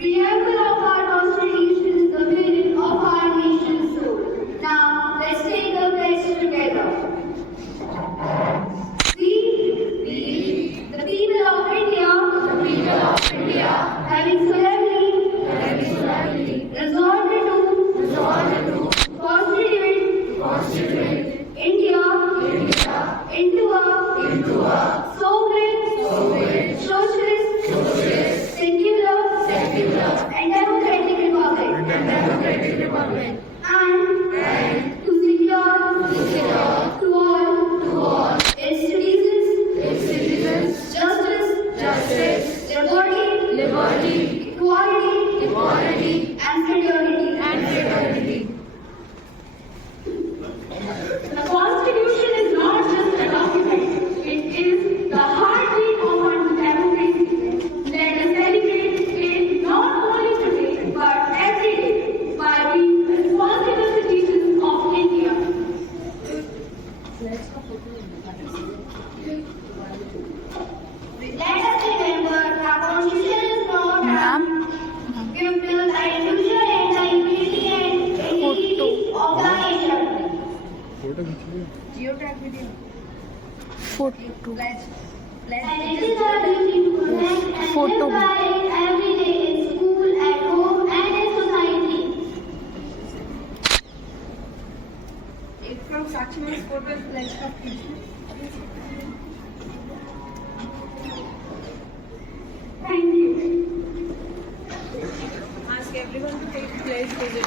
preamble of our Constitution is the building of our nation's soul. Now, let's take the pledge together. We, the people of India, having solemnly resolved to constitute India into a sovereign, socialist, secular, and democratic republic. And to secure to all its citizens justice, liberty, equality, and fraternity. The Constitution is not just a document, it is the heartbeat of our democracy. Let us celebrate it not only today but every day by being responsible citizens of India. Let us remember our Constitution is not give to the illusion and the unity and unity of the nation. Photo. And it is our duty to protect and Photo. live by it every day in school, at home, and in society. It's from Sakshi's photo pledge of Thank you. Ask everyone to take pledge visit.